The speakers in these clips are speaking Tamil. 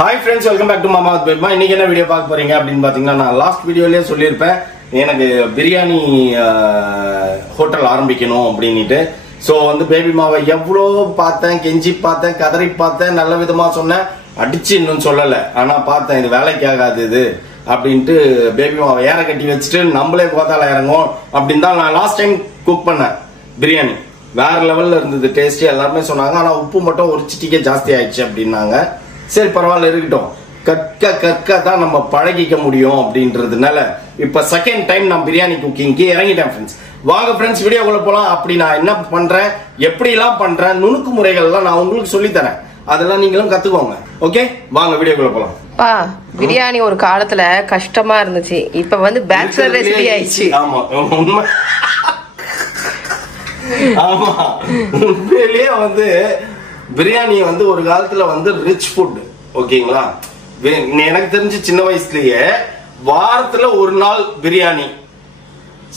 Hi friends, welcome back to Mama with Bedma. இன்னைக்கு என்ன வீடியோ பார்க்க போறீங்க அப்படின்னு பாத்தீங்கன்னா நான் லாஸ்ட் வீடியோலயே சொல்லியிருப்பேன் எனக்கு பிரியாணி ஹோட்டல் ஆரம்பிக்கணும் அப்படின்னுட்டு. ஸோ வந்து பேபி மாவை எவ்வளோ பார்த்தேன், கெஞ்சி பார்த்தேன், கதறி பார்த்தேன், நல்ல விதமா சொன்னேன், அடிச்சு இன்னும் சொல்லலை. ஆனா பார்த்தேன் இது வேலைக்கு ஆகாது இது அப்படின்ட்டு பேபி மாவை ஏற கட்டி வச்சுட்டு நம்மளே கோத்தால இறங்கும் அப்படின்னு தான் நான் லாஸ்ட் டைம் குக் பண்ணேன். பிரியாணி வேற லெவல்ல இருந்தது, டேஸ்டி எல்லாருமே சொன்னாங்க. ஆனா உப்பு மட்டும் ஒரு சிட்டிக்கே ஜாஸ்தி ஆயிடுச்சு அப்படின்னாங்க. சரி பரவாயில்ல இருக்கட்டும், கற்க தான் நம்ம பழகிக்க முடியும் அப்படின்றதுனால இப்ப செகண்ட் டைம் நான் பிரியாணி குக்கிங்க்கு இறங்கிட்டேன் ஃப்ரெண்ட்ஸ். வாங்க ஃப்ரெண்ட்ஸ் வீடியோக்குள்ள போலாம். அப்படி நான் என்ன பண்றேன், எப்படி எல்லாம் பண்றேன், நுணுக்கு முறைகள் எல்லாம் நான் உங்களுக்கு சொல்லி தரேன், அதெல்லாம் நீங்களும் கத்துக்கோங்க. ஓகே வாங்க வீடியோக்குள்ள போலாம். பிரியாணி ஒரு காலத்துல கஷ்டமா இருந்துச்சு, இப்ப வந்து பேச்சுலர் ரெசிபி ஆயிடுச்சு. ஆமா உண்மை. ஆமா உண்மையிலேயே வந்து பிரியாணி வந்து ஒரு காலத்துல வந்து ரிச் ஃபுட். ஓகேங்களா, எனக்கு தெரிஞ்சு சின்ன வயசுலயே வாரத்துல ஒரு நாள் பிரியாணி,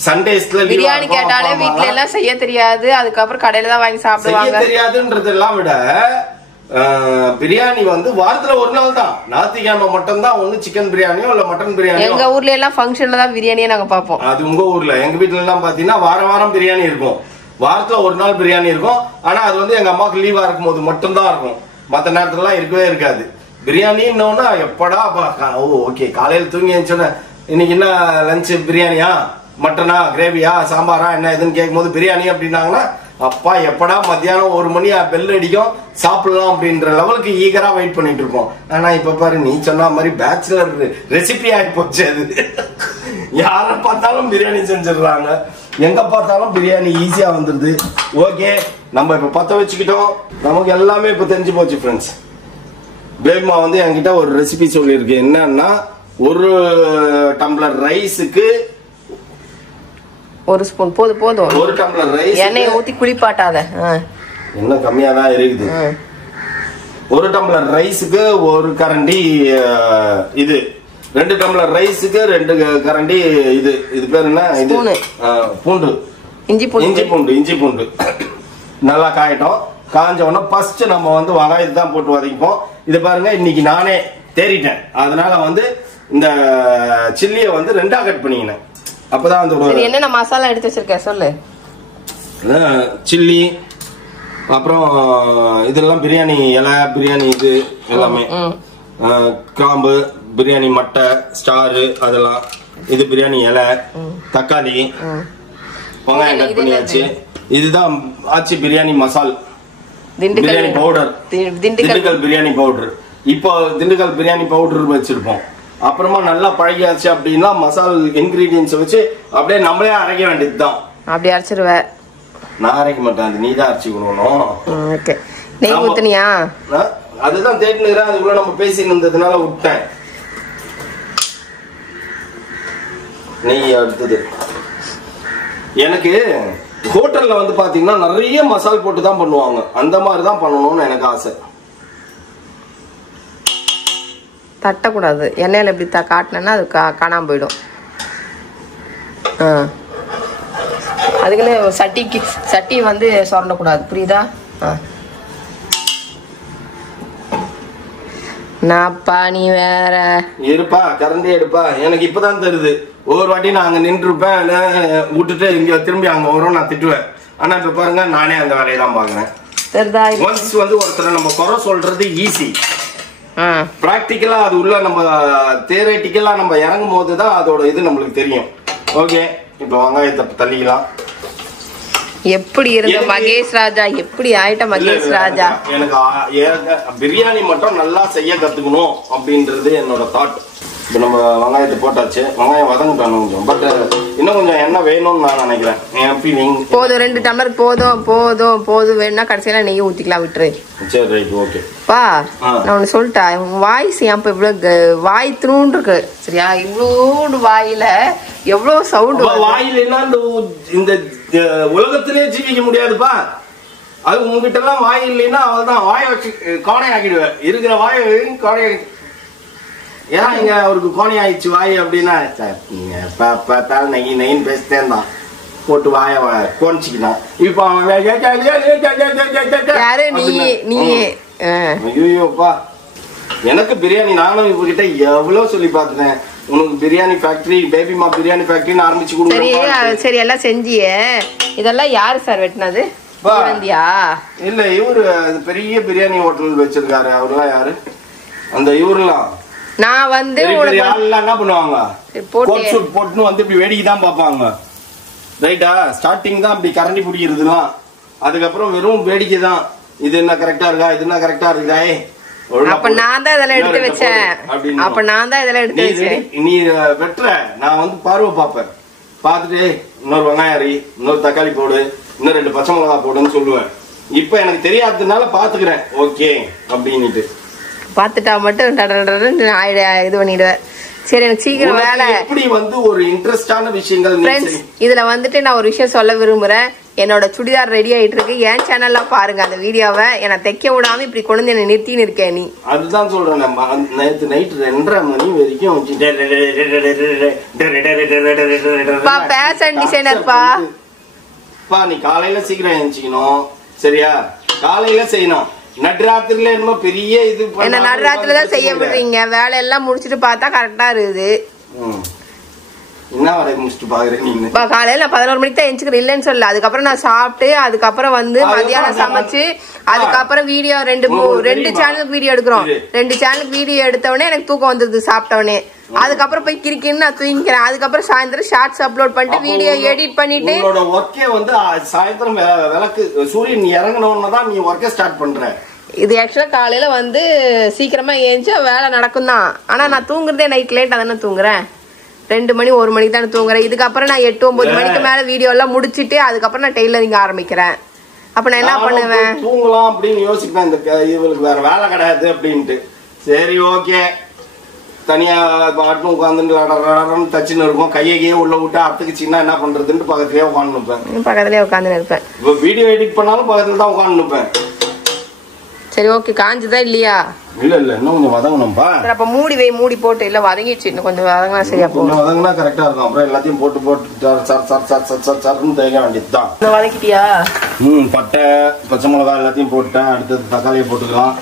சண்டேஸ்ல பிரியாணி கேட்டாலே வீட்ல எல்லாம் செய்ய தெரியாது, அதுக்கப்புறம் கடையில தான் வாங்கி சாப்பிடுவாங்க. தெரியாதுன்றதெல்லாம் விட பிரியாணி வந்து வாரத்துல ஒரு நாள் தான், ஞாயிற்றுக்கிழமை மட்டும் தான் ஒண்ணு சிக்கன் பிரியாணியோ இல்ல மட்டன் பிரியாணியோ. எங்க ஊர்ல எல்லாம் ஃபங்க்ஷன்ல தான் பிரியாணியே நாங்க பாப்போம். அது உங்க ஊர்ல, எங்க வீட்டுல எல்லாம் பாத்தீங்கன்னா வாரம் பிரியாணி இருக்கும், வாரத்துல ஒரு நாள் பிரியாணி இருக்கும். ஆனா அது வந்து எங்க அம்மாவுக்கு லீவா இருக்கும் போது மட்டும்தான் இருக்கும், மத்த நேரத்துல எல்லாம் இருக்கவே இருக்காது. பிரியாணின்னா எப்படா ஓகே காலையில தூங்கி எழுந்தோன்னே இன்னைக்கு என்ன லஞ்ச் பிரியாணியா, மட்டனா, கிரேவியா, சாம்பாரா என்ன எதுன்னு கேட்கும் போது பிரியாணி அப்படின்னாங்கன்னா அப்பா எப்படா மத்தியானம் 1 மணி பெல் அடிக்கும் சாப்பிடலாம் அப்படின்ற லெவலுக்கு ஈகரா வெயிட் பண்ணிட்டு இருப்போம். ஆனா இப்ப பாரு நீ சொன்ன மாதிரி பேச்சுலர் ரெசிபி ஆகி போச்சு. அது யார பார்த்தாலும் பிரியாணி செஞ்சிடறாங்க, எங்க பார்த்தாலும் பிரியாணி ஈஸியா வந்துருது. ஓகே நம்ம இப்ப பத்த வச்சுக்கிட்டோம், நமக்கு எல்லாமே இப்ப தெரிஞ்சு போச்சு ஃப்ரெண்ட்ஸ். பேபிமா வந்து என்கிட்ட ஒரு ரெசிபி சொல்லியிருக்கு, என்னன்னா ஒரு டம்ளர் ரைஸுக்கு 1 ஸ்பூன் போதும். ஒரு டம்ளர் ரைஸ் எண்ணெய் ஊத்தி குளிப்பாட்டாத, என்ன கம்மியா தான் இருக்குது. ஒரு டம்ளர் ரைஸுக்கு ஒரு கரண்டி இது, 2 டம்ளர் ரைஸுக்கு 2 கரண்டி இது பேர் என்ன, இது பூண்டு, இஞ்சி பூண்டு நல்லா காயட்டும். காஞ்ச உடனே ஃபர்ஸ்ட் நம்ம வந்து வெங்காயத்தை தான் போட்டு வதக்கிப்போம். இது பாருங்க இன்னைக்கு நானே தேறிட்டேன், அதனால வந்து இந்த சில்லியை வந்து 2ஆ கட் பண்ணிக்கினேன். அப்பதான் அந்த என்னென்ன மசாலா எடுத்து வச்சிருக்க சொல்லு. சில்லி, அப்புறம் இதெல்லாம் பிரியாணி இலை, பிரியாணி இது எல்லாமே, கிராம்பு, பிரியாணி மட்டை, ஸ்டாரு அதெல்லாம், இது பிரியாணி இலை, தக்காளி, வெங்காயம் கட் பண்ணியாச்சு. இதுதான் ஆச்சு பிரியாணி மசால், பிரியாணி பவுடர், திண்டுக்கல் பிரியாணி பவுடர். இப்போ திண்டுக்கல் பிரியாணி பவுடர் வச்சிருப்போம். அப்புறமா நல்லா பழகியாச்சு அப்படின்னா மசால் இன்கிரீடியன்ஸ் வச்சு அப்படியே நம்மளே அரைக்க வேண்டியதுதான். அப்படி அரைச்சிருவேன், நான் அரைக்க மாட்டேன், அது நீ தான் அரைச்சி கொடுக்கணும். ஓகே நெய் ஊத்துனியா? அதுதான் தேடினுக்கிறேன், அதுக்குள்ள நம்ம பேசி இருந்ததுனால விட்டேன். நெய் அடுத்தது எனக்கு ஹோட்டல்ல வந்து பாத்தீங்கன்னா நிறைய மசால் போட்டு தான் பண்ணுவாங்க, அந்த மாதிரி தான் பண்ணணும்னு எனக்கு ஆசை. தட்டக்கூடாது, எண்ணெயில எப்படி காட்டினா அது காணாம போயிடும். அதுக்குன்னு சட்டி வந்து சொரண்டக்கூடாது, புரியுதா? நாப்பா நீ வேற இருப்பா, கரண்டி எடுப்பா, எனக்கு இப்பதான் தெரியுது. ஒவ்வொரு வாட்டி நான் அங்க நின்று இருப்பேன், விட்டுட்டு இங்க திரும்பி அங்க வரும், நான் திட்டுவேன். ஆனா இப்ப பாருங்க நானே அந்த வேலையை தான் பாக்குறேன். ஒன்ஸ் வந்து ஒருத்தரை நம்ம குறை சொல்றது ஈஸி, பிராக்டிக்கலா அது உள்ள நம்ம தியரட்டிக்கலா நம்ம இறங்கும் போதுதான் அதோட இது நம்மளுக்கு தெரியும். ஓகே இப்ப வெங்காயத்தை தள்ளிக்கலாம். எப்படி இருந்த மகேஷ் ராஜா, எப்படி ஆயிட்ட மகேஷ் ராஜா. எனக்கு பிரியாணி மட்டும் நல்லா செய்ய கத்துக்கணும் அப்படின்றது என்னோட தாட். இப்ப நம்ம வெங்காயத்தை போட்டாச்சு, வெங்காயம் வதங்கிட்டானு கொஞ்சம், பட் இன்னும் கொஞ்சம் எண்ணெய் வேணும்னு நான் நினைக்கிறேன். போதும் 2 டம்ளர் போதும் வேணும்னா கடைசியில நெய் ஊத்திக்கலாம், விட்டுரு. சரி ரைட் ஓகே. பா நான் ஒண்ணு சொல்லிட்டேன், வாய்ஸ் ஏன் இவ்வளவு வாய் த்ரூன்னு இருக்கு சரியா? இவ்வளோ வாயில எவ்வளவு சவுண்ட், வாயில இந்த உலகத்திலே ஜீவிக்க முடியாதுப்பா. அது உங்ககிட்ட எல்லாம் வாய் இல்லைன்னா அவள்தான் வாயை வச்சு கோணை ஆக்கிடுவேன், இருக்கிற வாயை கோணை. ஏன் இங்க அவருக்கு கோணி ஆயிடுச்சு வாய் அப்படின்னா, நெய்ன்னு பேசிட்டே இருந்தான், போட்டு வாய கோணிச்சுக்கிட்டான். இப்ப யாரு நீ? ஐயோப்பா எனக்கு பிரியாணி நானும் இவகிட்ட எவ்வளவு சொல்லி பார்த்துட்டேன். உனக்கு பிரியாணி ஃபேக்டரி, பேபிமா பிரியாணி ஃபேக்டரின்னு ஆரம்பிச்சு கொடுங்க. சரி எல்லாம் செஞ்சியே. இதெல்லாம் யாரு சார் வெட்டினது? இல்ல இவரு பெரிய பிரியாணி ஹோட்டல் வச்சிருக்காரு. அவர்லாம் யாரு? அந்த இவரெல்லாம் நான் வந்து என்ன பண்ணுவாங்க, கோட் சூட் போட்டுன்னு வந்து இப்படி வேடிக்கை தான் பாப்பாங்க. ரைட்டா? ஸ்டார்டிங் தான் இப்படி கரண்டி பிடிக்கிறதுலாம், அதுக்கப்புறம் வெறும் வேடிக்கை தான். இது என்ன கரெக்டா இருக்கா, இது என்ன கரெக்டா இருக்கா, அப்ப நான் தான் இதெல்லாம் எடுத்து வச்சேன். அப்ப நான் தான் இதெல்லாம் எடுத்து வச்சேன். நீ வெட்டுற, நான் வந்து பார்வை பாப்பேன். பாத்துட்டு இன்னொரு வெங்காயம் அரி, இன்னொரு தக்காளி போடு, இன்னும் 2 பச்சை மிளகா போடுன்னு சொல்லுவேன். இப்ப எனக்கு தெரியாததுனால பாத்துக்கிறேன். ஓகே அப்படின்னுட்டு பாத்துட்டா மட்டும் இது பண்ணிடுவேன். சரி எனக்கு சீக்கிரம் வேலை. இப்படி வந்து ஒரு இன்ட்ரெஸ்டான விஷயங்கள். இதுல வந்துட்டு நான் ஒரு விஷயம் சொல்ல விரும்புறேன். என்னோட சுடிதார் ரெடி ஆயிட்டு இருக்கு. என் சேனல்ல பாருங்க அந்த வீடியோவை. என்ன தைக்க விடாம இப்படி கொண்டு என்ன நிறுத்தின்னு இருக்கேன். நீ அதுதான் சொல்றேன். நேத்து நைட் 2:30 மணி வரைக்கும் ஃபேஷன் டிசைனர்ப்பா. நீ காலையில சீக்கிரம் எழுந்திக்கணும். சரியா? காலையில செய்யணும். நடுராத்திரில என்னமோ பெரிய இது என்ன நடுராத்திரில தான் செய்ய விடுறீங்க. வேலை எல்லாம் முடிச்சிட்டு பார்த்தா கரெக்டா இருக்குது. என்ன வரை முடிச்சிட்டு பாக்குறேன் நீங்க? காலையில 11 மணிக்கு தான் எந்திரிக்கிறேன், இல்லன்னு சொல்லல. அதுக்கப்புறம் நான் சாப்பிட்டு அதுக்கப்புறம் வந்து மதியானம் சமைச்சு அதுக்கப்புறம் வீடியோ 2 சேனலுக்கு வீடியோ எடுக்கிறோம். 2 சேனலுக்கு வீடியோ எடுத்தவொடனே எனக்கு தூக்கம் வந்தது சாப்பிட்டவனே. அதுக்கப்புறம் போய் கிரிக்கின்னு நான் தூங்கிக்கிறேன். அதுக்கப்புறம் சாயந்தரம் ஷார்ட்ஸ் அப்லோட் பண்ணிட்டு வீடியோ எடிட் பண்ணிட்டு உன்னோட ஒர்க்கே வந்து சாயந்தரம் விளக்கு சூரியன் இறங்கணும்னு தான் நீ ஒர்க்கே ஸ்டார்ட் பண்ற. இது ஆக்சுவலா காலையில வந்து சீக்கிரமா ஏஞ்சா வேலை நடக்கும் தான். ஆனா நான் தூங்குறதே நைட் லேட்டா தானே தூங்குறேன். 2 மணி 1 மணிக்கு தானே தூங்குறேன். இதுக்கப்புறம் நான் 8-9 மணிக்கு மேல வீடியோ எல்லாம் முடிச்சிட்டு அதுக்கப்புறம் நான் டெய்லரிங் ஆரம்பிக்கிறேன். அப்ப நான் என்ன பண்ணுவேன்? தூங்கலாம் அப்படின்னு யோசிப்பேன். இந்த இவளுக்கு வேற வேலை கிடையாது அப்படின்ட்டு. சரி ஓகே, தனியா பாட்டு உட்காந்து தச்சுன்னு இருக்கும். கையே உள்ள விட்டு அத்துக்குச்சின்னா என்ன பண்றதுன்னு பக்கத்துலயே உட்காந்து நிற்பேன். பக்கத்துலயே உட்காந்து நிற்பேன். இப்ப வீடியோ எடிட் பண்ணாலும் பக்கத்துல தான் உட்காந்து நிற்பேன். சரி ஓகே, காஞ்சுதா இல்லையா? இல்ல இன்னும் கொஞ்சம் வதங்கணும்பா. அப்ப மூடி வை, மூடி போட்டு. இல்ல வதங்கிடுச்சு, இன்னும் கொஞ்சம் வதங்கினா சரியா போகும். வதங்கினா கரெக்டா இருக்கும். அப்புறம் எல்லாத்தையும் போட்டு சர்ன்னு தேங்க வேண்டியதுதான். வதக்கிட்டியா? பட்டை பச்சை மிளகாய் எல்லாத்தையும் போட்டேன். அடுத்தது தக்காளியை போட்டுக்கலாம்.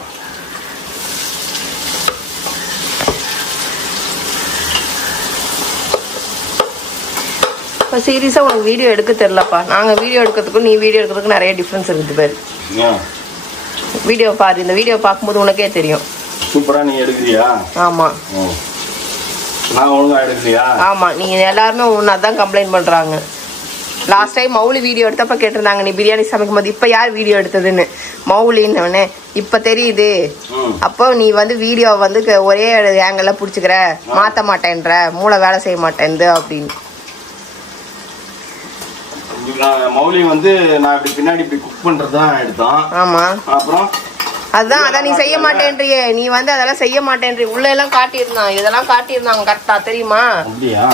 இப்ப சீரியஸா உனக்கு வீடியோ எடுக்க தெரியலப்பா. நாங்க வீடியோ எடுக்கிறதுக்கும் நீ வீடியோ எடுக்கிறதுக்கும் நிறைய டிஃபரன்ஸ் இருக்குது பாரு. வீடியோ பாரு, இந்த வீடியோ பார்க்கும்போது உனக்கே தெரியும். சூப்பரா நீ எடுக்கிறியா? ஆமா. நான் ஒழுங்கா எடுக்கலையா? ஆமா, நீங்க எல்லாருமே ஒன்னாதான் கம்ப்ளைண்ட் பண்றாங்க. லாஸ்ட் டைம் மௌலி வீடியோ எடுத்தப்ப கேட்டிருந்தாங்க நீ பிரியாணி சமைக்கும் போது இப்ப யார் வீடியோ எடுத்ததுன்னு. மௌலின்னு இப்ப தெரியுது. அப்போ நீ வந்து வீடியோ வந்து ஒரே ஆங்கிள் புடிச்சுக்கிற, மாத்த மாட்டேன்ற, மூளை வேலை செய்ய மாட்டேன் அப்படின்னு. மௌலி வந்து நான் இப்படி பின்னாடி இப்படி குக் பண்றதுதான் எடுத்தோம். ஆமா. அப்புறம் அதான் நீ செய்ய மாட்டேன்றியே. நீ வந்து அதெல்லாம் செய்ய மாட்டேன்றி. உள்ள எல்லாம் காட்டியிருந்தான், இதெல்லாம் காட்டியிருந்தாங்க கரெக்டா தெரியுமா? அப்படியா?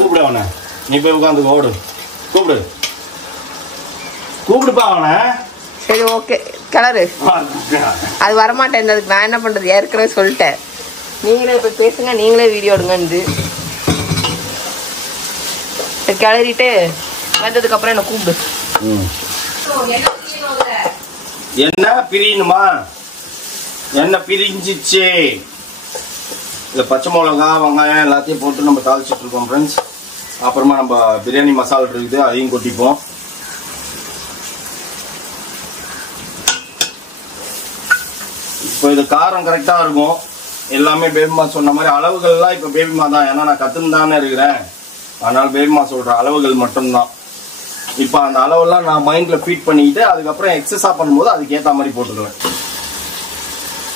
கூப்பிடு அவனை. நீ போய் உட்காந்து ஓடு. கூப்பிடுப்பா அவனை. சரி ஓகே, கிளறு. அது வரமாட்டேன். அதுக்கு நான் என்ன பண்றது? ஏற்கனவே சொல்லிட்டேன். நீங்களே இப்ப பேசுங்க, நீங்களே வீடியோ எடுங்க. கிளறிட்டு வந்ததுக்கு அப்புறம் என்ன கூப்பிடு. என்ன பிரியணுமா? என்ன பிரிஞ்சிச்சு? இந்த பச்சை மிளகா வெங்காயம் எல்லாத்தையும் போட்டு நம்ம தாளிச்சிட்டு இருக்கோம் ஃப்ரெண்ட்ஸ். அப்புறமா நம்ம பிரியாணி மசாலா இருக்குது, அதையும் கொட்டிப்போம். இப்போ இது காரம் கரெக்டா இருக்கும். எல்லாமே பேபிமா சொன்ன மாதிரி அளவுகள்லாம் இப்போ பேபிமா தான். ஏன்னா நான் கத்துன்னு தானே இருக்கிறேன். அதனால பேபிமா சொல்ற அளவுகள் மட்டும்தான். இப்ப அந்த அளவெல்லாம் நான் மைண்ட்ல ஃபீட் பண்ணிட்டு அதுக்கப்புறம் எக்ஸசா பண்ணும்போது அதுக்கு ஏத்த மாதிரி போட்டுக்குவேன்.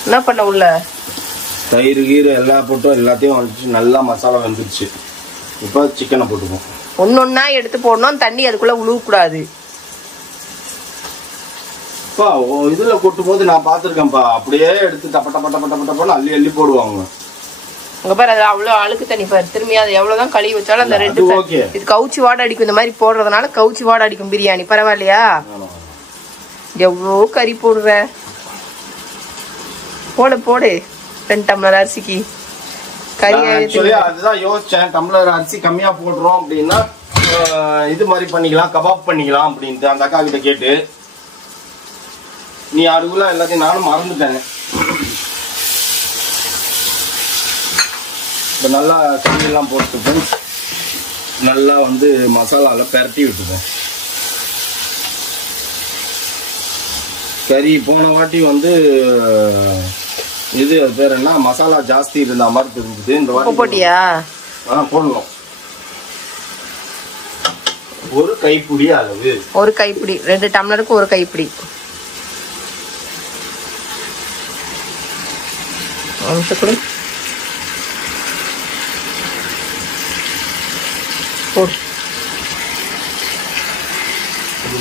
என்ன பண்ண உள்ள தயிர் கீரை எல்லாம் போட்டு எல்லாத்தையும் வந்துச்சு. நல்லா மசாலா வந்துருச்சு. இப்போ சிக்கனை போட்டுக்குவோம். ஒன்னொன்னா எடுத்து போடணும். தண்ணி அதுக்குள்ள உழுவக்கூடாது. இதுல கொட்டும் போது நான் பாத்துருக்கேன்ப்பா. அப்படியே எடுத்து டப்ப டப்ப டப்ப டப்ப டப்பன்னு அள்ளி அள்ளி போடுவாங்க. அங்க பாரு, அது அவ்வளவு அழுக்கு தண்ணி பாரு. திரும்பி அது எவ்வளவுதான் கழுவி வச்சாலும் அந்த ரெண்டு இது கவுச்சி வாடை அடிக்கும். இந்த மாதிரி போடுறதுனால கவுச்சி வாடை அடிக்கும் பிரியாணி. பரவாயில்லையா? எவ்வளோ கறி போடுற. போடு 2 டம்ளர் அரிசிக்கு கறி. அதுதான் யோசிச்சேன். டம்ளர் அரிசி கம்மியா போடுறோம் அப்படின்னா இது மாதிரி பண்ணிக்கலாம், கபாப் பண்ணிக்கலாம் அப்படின்ட்டு அந்த அக்கா கிட்ட கேட்டு. நீ அதுக்குள்ள எல்லாத்தையும் நானும் மறந்துட்டேன். இப்போ நல்லா கறியெல்லாம் போட்டு நல்லா வந்து மசாலாவில் பரட்டி விட்டுப்பேன். கறி போன வாட்டி வந்து இது பேர் என்ன மசாலா ஜாஸ்தி இருந்த மாதிரி தெரிஞ்சுது. இந்த வாட்டி போட்டியா? போடணும். ஒரு கைப்பிடி அளவு. ஒரு கைப்பிடி 2 டம்ளருக்கு ஒரு கைப்பிடி. போடு.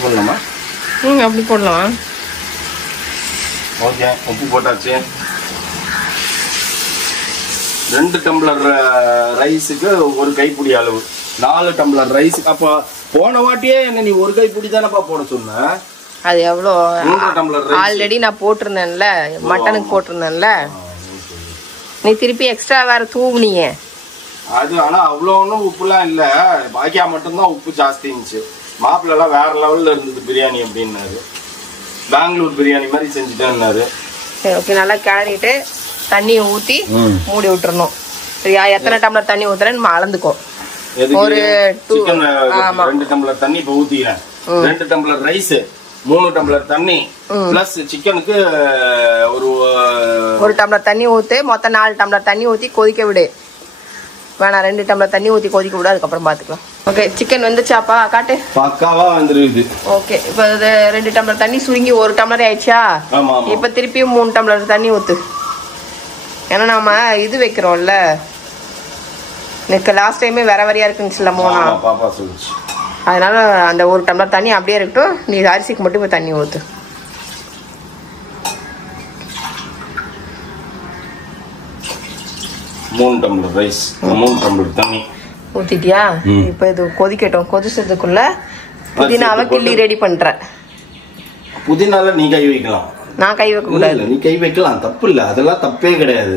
போடலாமா? அப்படி போடலாம். ஓகே, உப்பு போட்டாச்சு. 2 டம்ளர் ரைஸுக்கு ஒரு கைப்பிடி அளவு. 4 டம்ளர் ரைஸுக்கு. அப்போ போன வாட்டியே என்ன நீ ஒரு கைப்பிடி தானப்பா போட சொன்ன? அது எவ்வளோ? 3 டம்ளர் ஆல்ரெடி நான் போட்டிருந்தேன்ல, மட்டனுக்கு போட்டிருந்தேன்ல. நீ திருப்பி எக்ஸ்ட்ரா வேற தூவுனீங்க. அது ஆனா அவ்வளோ ஒன்றும் உப்புலாம் இல்லை. பாக்கியா மட்டும்தான் உப்பு ஜாஸ்தி இருந்துச்சு. மாப்பிள்ளலாம் வேற லெவல்ல இருந்தது பிரியாணி அப்படின்னாரு. பெங்களூர் பிரியாணி மாதிரி செஞ்சுட்டேன்னாரு. சரி, ஓகே. நல்லா கிளறிட்டு தண்ணியை ஊற்றி மூடி விட்டுறணும். சரியா? எத்தனை டம்ளர் தண்ணி ஊத்துறேன்னு அளந்துக்கோ. ஒரு 2 டம்ளர் தண்ணி இப்போ ஊத்திக்கிறேன். 2 டம்ளர் ரைஸ், 3 டம்ளர் தண்ணி பிளஸ் சிக்கனுக்கு ஒரு டம்ளர் தண்ணி ஊத்து. மொத்தம் 4 டம்ளர் தண்ணி ஊற்றி கொதிக்க விடு. வேணாம், 2 டம்ளர் தண்ணி ஊற்றி கொதிக்க விடு, அதுக்கப்புறம் பார்த்துக்கலாம். ஓகே, சிக்கன் வெந்துச்சாப்பா? காட்டு. பக்காவா வந்துருக்குது. ஓகே, இப்போ 2 டம்ளர் தண்ணி சுருங்கி 1 டம்ளர் ஆயிடுச்சா? இப்போ திருப்பியும் 3 டம்ளர் தண்ணி ஊத்து. ஏன்னா நாம இது வைக்கிறோம்ல, எனக்கு லாஸ்ட் டைமே வேற வரையா இருக்குன்னு மோனா, அதனால அந்த 1 டம்ளர் தண்ணி அப்படியே இருக்கட்டும். நீ அரிசிக்கு மட்டும் இப்போ தண்ணி ஊத்து. மூணு டம்ளர் ரைஸ், 3 டம்ளர் தண்ணி ஊத்திட்டியா? இப்போ இது கொதிக்கட்டும். கொதிச்சதுக்குள்ள புதினாவை கிள்ளி ரெடி பண்றேன். புதினால நீ கை வைக்கலாம். நான் கை வைக்க கூடாது. நீ கை வைக்கலாம், தப்பு இல்ல, அதெல்லாம் தப்பே கிடையாது.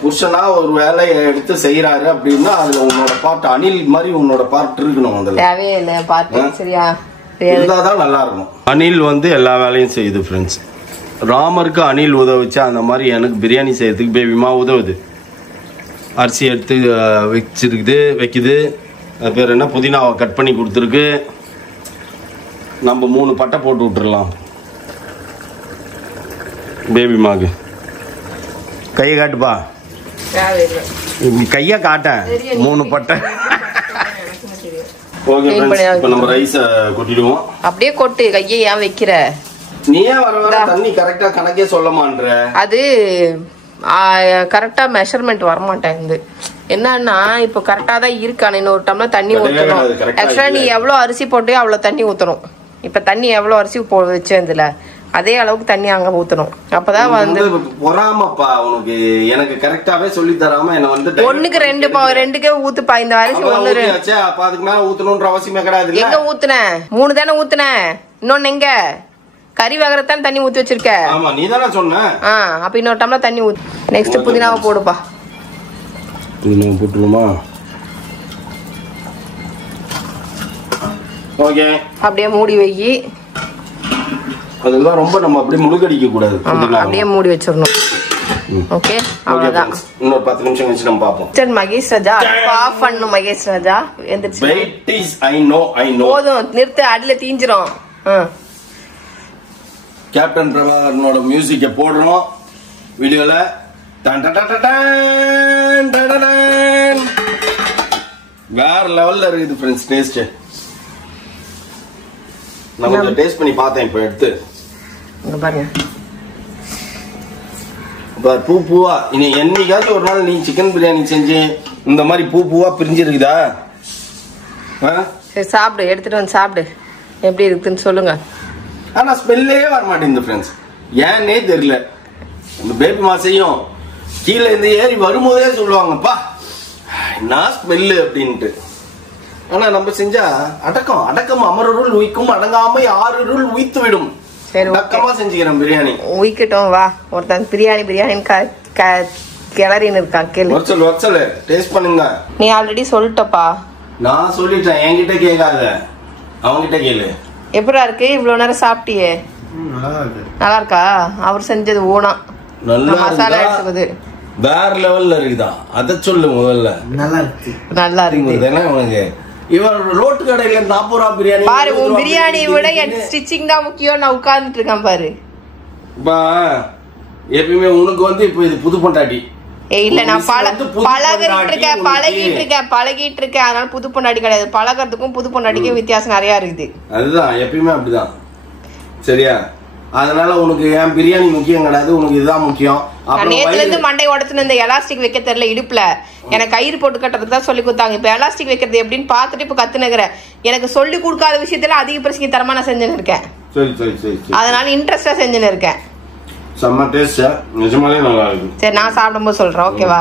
புருஷனா ஒரு வேலையை எடுத்து செய்யறாரு அப்படின்னா அதுல உன்னோட பார்ட் அணில் மாதிரி உன்னோட பார்ட் இருக்கணும். அதுல தேவையே இல்ல பார்ட். சரியா? இருந்தாதான் நல்லா இருக்கும். அணில் வந்து எல்லா வேலையும் செய்யுது ஃப்ரெண்ட்ஸ். ராமருக்கு அணில் உதவுச்சு, அந்த மாதிரி எனக்கு பிரியாணி செய்யறதுக்கு பேபிமா உதவுது. அரிசி எடுத்து வைக்குது. அது பேர் என்ன, புதினாவை கட் பண்ணி கொடுத்துருக்கு. நம்ம 3 பட்டை போட்டு விட்டுறலாம் பேபிமாக்கு. கையை காட்டுப்பா. கையை காட்டேன். 3 பட்டை. ஓகே ஃப்ரெண்ட்ஸ், இப்போ நம்ம ரைஸை கொட்டிடுவோம். அப்படியே கொட்டு. கையை ஏன் வைக்கிற? நீ ஏன் வர தண்ணி கரெக்டா கணக்கே சொல்லமான்ற? அது கரெக்டா மெஷர்மெண்ட் வரமாட்டேங்குது. என்னன்னா இப்போ கரெக்டா தான் இருக்கானே. 1 டம்ளர் தண்ணி ஊற்றணும். ஆக்சுவலா நீ எவ்வளோ அரிசி போட்டியோ அவ்வளோ தண்ணி ஊற்றணும். இப்போ தண்ணி எவ்வளோ அரிசி வச்சதுல அதே அளவுக்கு தண்ணி அங்க ஊற்றணும். அப்பதான் வந்து பொறாமப்பா உனக்கு. எனக்கு கரெக்டாவே சொல்லி தராம என்ன வந்து 1க்கு 2 ஊத்துப்பா. இந்த அரிசி 1 அப்ப அதுக்கு மேல ஊத்தணும்ன்ற அவசியமே கிடையாது. எங்க ஊத்துனேன்? 3 தானே ஊத்துனேன். இன்னொன்னு எங்க கறி வகரத்தான் தண்ணி ஊத்தி வச்சிருக்க. ஆமா, நீ தானே சொன்ன. அப்ப இன்னொரு டம்ளர் தண்ணி ஊத்து. நெக்ஸ்ட் புதினாவை போடுப்பா. புதினாவை போட்டுருமா? ஓகே, அப்படியே மூடி வை. அதெல்லாம் ரொம்ப நம்ம அப்படியே முழுகடிக்க கூடாது. அப்படியே மூடி வச்சிரணும். ஓகே, அவ்வளவுதான். இன்னொரு 10 நிமிஷம் கழிச்சு நம்ம பாப்போம். சரி மகேஷ் ராஜா, ஆஃப் பண்ணு மகேஷ் ராஜா. எந்திரச்சு. Weight is I know. போதும், நிறுத்து. அடியில தீஞ்சிரும். கேப்டன் பிரபாகரனோட மியூசிக்க போடுறோம் வீடியோல. வேற லெவல்ல இருக்குது ஃப்ரெண்ட்ஸ் டேஸ்ட். நான் கொஞ்சம் டேஸ்ட் பண்ணி பார்த்தேன். இப்போ எடுத்து பாருங்க. பூ பூவா. இனி என்னைக்காச்சும் ஒரு நாள் நீ சிக்கன் பிரியாணி செஞ்சு இந்த மாதிரி பூ பூவா பிரிஞ்சிருக்குதா? சரி, சாப்பிடு. எடுத்துட்டு வந்து சாப்பிடு. எப்படி இருக்குன்னு சொல்லுங்க. ஆனா ஸ்மெல்லே வர மாட்டேங்குது ஃப்ரெண்ட்ஸ். ஏன்னே தெரியல. இந்த பேபி மாசையும் கீழே இருந்து ஏறி வரும்போதே சொல்லுவாங்கப்பா என்ன ஸ்மெல்லு அப்படின்ட்டு. ஆனா நம்ம செஞ்சா அடக்கம் அமரருள் உயிக்கும் அடங்காம 6 ரூல் உயித்து விடும். அடக்கமா செஞ்சுக்கிறேன் பிரியாணி. உயிக்கட்டும் வா. ஒருத்தன் பிரியாணின்னு கிளறின்னு இருக்கான். கேளு. வச்சல் டேஸ்ட் பண்ணுங்க. நீ ஆல்ரெடி சொல்லிட்டப்பா. நான் சொல்லிட்டேன். என்கிட்ட கேட்காத, அவங்கிட்ட கேளு. எப்படா இருக்கு? இவ்வளவு நேரம் சாப்பிட்டியே. நல்லா இருக்கா? அவர் செஞ்சது ஓனா. நல்லா மசாலா எடுத்துக்குது. வேற லெவல்ல இருக்குதான். அத சொல்லு முதல்ல. நல்லா இருக்கு. நல்லா இருக்கு. என்ன உனக்கு இவன் ரோட்டு கடையில 40 ரூபா பிரியாணி பாரு. உன் பிரியாணி விட என் ஸ்டிச்சிங் தான் முக்கியம். நான் உட்கார்ந்துட்டு இருக்கேன் பாரு. எப்பயுமே உனக்கு வந்து இப்ப இது புது பொண்டாட்டி. இல்ல நான் பழகிட்டு இருக்கேன். அதனால புது பொண்டாட்டி கிடையாது. பழகிறதுக்கும் புது பொண்டாட்டிக்கும் வித்தியாசம் நிறைய இருக்குது. அதுதான் எப்பயுமே அப்படிதான். சரியா? அதனால உனக்கு என் பிரியாணி முக்கியம் கிடையாது, உனக்கு இதுதான் முக்கியம். நேத்துல இருந்து மண்டை உடச்சுன்னு இந்த எலாஸ்டிக் வைக்க தெரியல இடுப்புல. எனக்கு கயிறு போட்டு கட்டுறதுக்கு தான் சொல்லி கொடுத்தாங்க. இப்ப எலாஸ்டிக் வைக்கிறது எப்படின்னு பாத்துட்டு இப்ப கத்துனுக்கிறேன். எனக்கு சொல்லி கொடுக்காத விஷயத்துல அதிக பிரச்சனை தரமா நான் செஞ்சுன்னு இருக்கேன். சரி சரி சரி. அதனால இன்ட்ரெஸ்டா செஞ்சுன்னு இருக்கேன். செம்ம டேஸ்ட், நிஜமாலே நல்லா இருக்கு. சரி நான் சாப்பிடும்போது சொல்றேன். ஓகேவா?